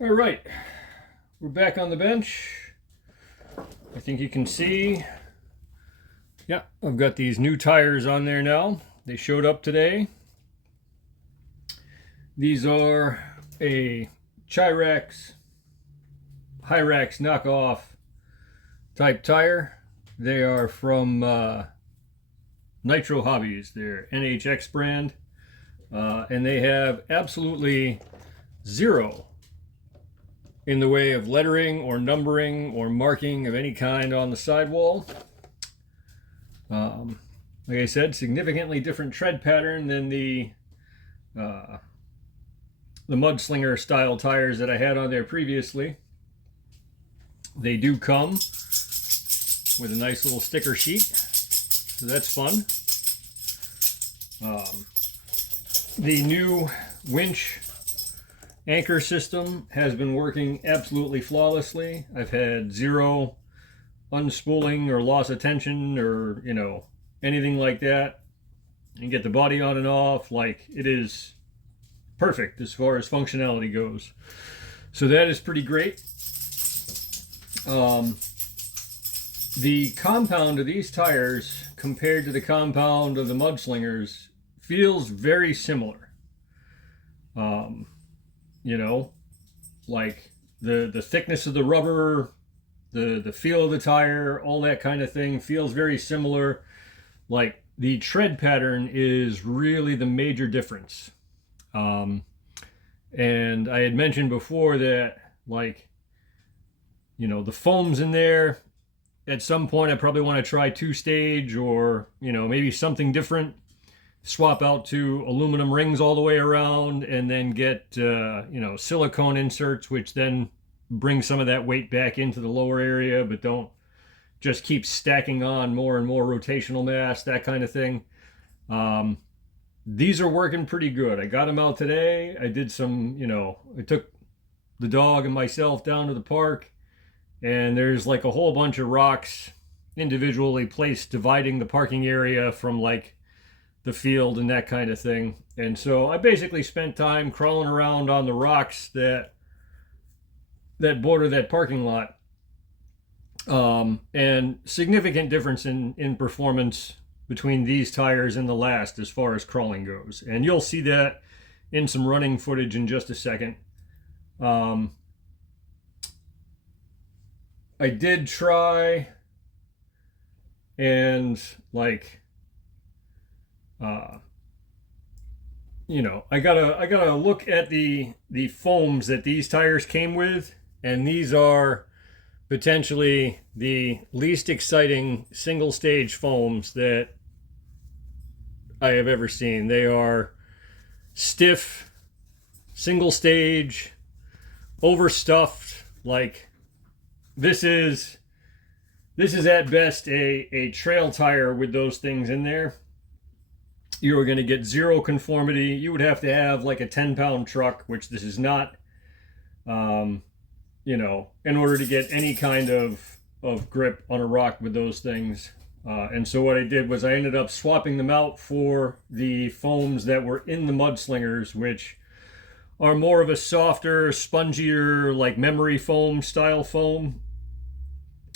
All right, we're back on the bench. I think you can see, yeah, I've got these new tires on there now. They showed up today. These are a Hyrax knockoff type tire. They are from Nitro Hobbies. They're NHX brand, and they have absolutely zero in the way of lettering or numbering or marking of any kind on the sidewall. Like I said, significantly different tread pattern than the mudslinger style tires that I had on there previously. They do come with a nice little sticker sheet, so that's fun. The new winch anchor system has been working absolutely flawlessly. I've had zero unspooling or loss of tension or anything like that. You get the body on and off. Like, it is perfect as far as functionality goes, so that is pretty great. The compound of these tires compared to the compound of the mudslingers feels very similar. Like the thickness of the rubber, the feel of the tire, all that kind of thing feels very similar. Like, the tread pattern is really the major difference. And I had mentioned before that, like, the foams in there, at some point I probably want to try two-stage or, maybe something different. Swap out to aluminum rings all the way around and then get, silicone inserts, which then bring some of that weight back into the lower area, but don't just keep stacking on more and more rotational mass, that kind of thing. These are working pretty good. I got them out today. I did some, I took the dog and myself down to the park, and there's like a whole bunch of rocks individually placed dividing the parking area from like the field and that kind of thing. And so I basically spent time crawling around on the rocks that border that parking lot. And significant difference in performance between these tires and the last as far as crawling goes. And you'll see that in some running footage in just a second. I did try and I gotta look at the foams that these tires came with, and these are potentially the least exciting single stage foams that I have ever seen. They are stiff, single stage, overstuffed. Like, this is at best a trail tire with those things in there. You are going to get zero conformity. You would have to have like a 10-pound truck, which this is not, in order to get any kind of grip on a rock with those things. And so what I did was I ended up swapping them out for the foams that were in the mudslingers, which are more of a softer, spongier, like memory foam style foam.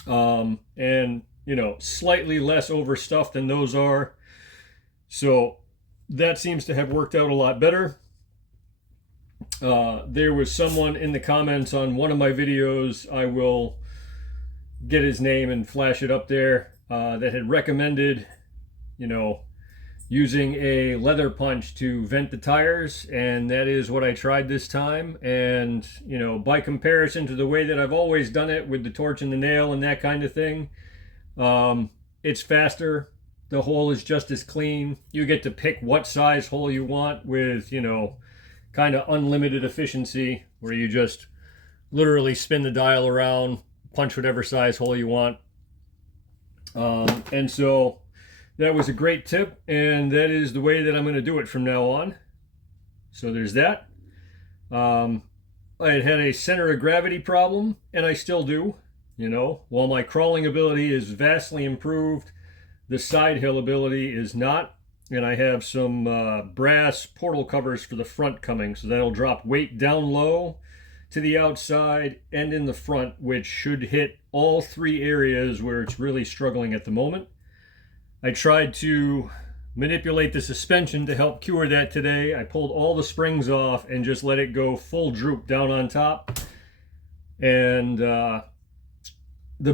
And, slightly less overstuffed than those are. So that seems to have worked out a lot better. There was someone in the comments on one of my videos, I will get his name and flash it up there, that had recommended, using a leather punch to vent the tires, and that is what I tried this time. And, by comparison to the way that I've always done it with the torch and the nail and that kind of thing, it's faster. The hole is just as clean. You get to pick what size hole you want with, kind of unlimited efficiency, where you just literally spin the dial around, punch whatever size hole you want. And so that was a great tip, and that is the way that I'm going to do it from now on. So there's that. I had a center of gravity problem, and I still do. While my crawling ability is vastly improved, the side hill ability is not. And I have some brass portal covers for the front coming, so that'll drop weight down low to the outside and in the front, which should hit all three areas where it's really struggling at the moment. I tried to manipulate the suspension to help cure that today. I pulled all the springs off and just let it go full droop down on top. And the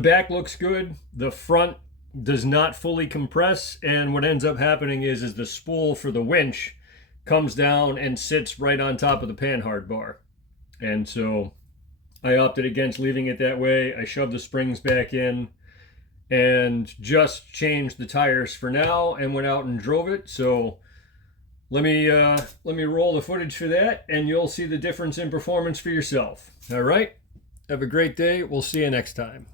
back looks good. The front does not fully compress, and what ends up happening is the spool for the winch comes down and sits right on top of the panhard bar. And so I opted against leaving it that way. I shoved the springs back in and just changed the tires for now and went out and drove it. So let me roll the footage for that, and you'll see the difference in performance for yourself. All right, have a great day. We'll see you next time.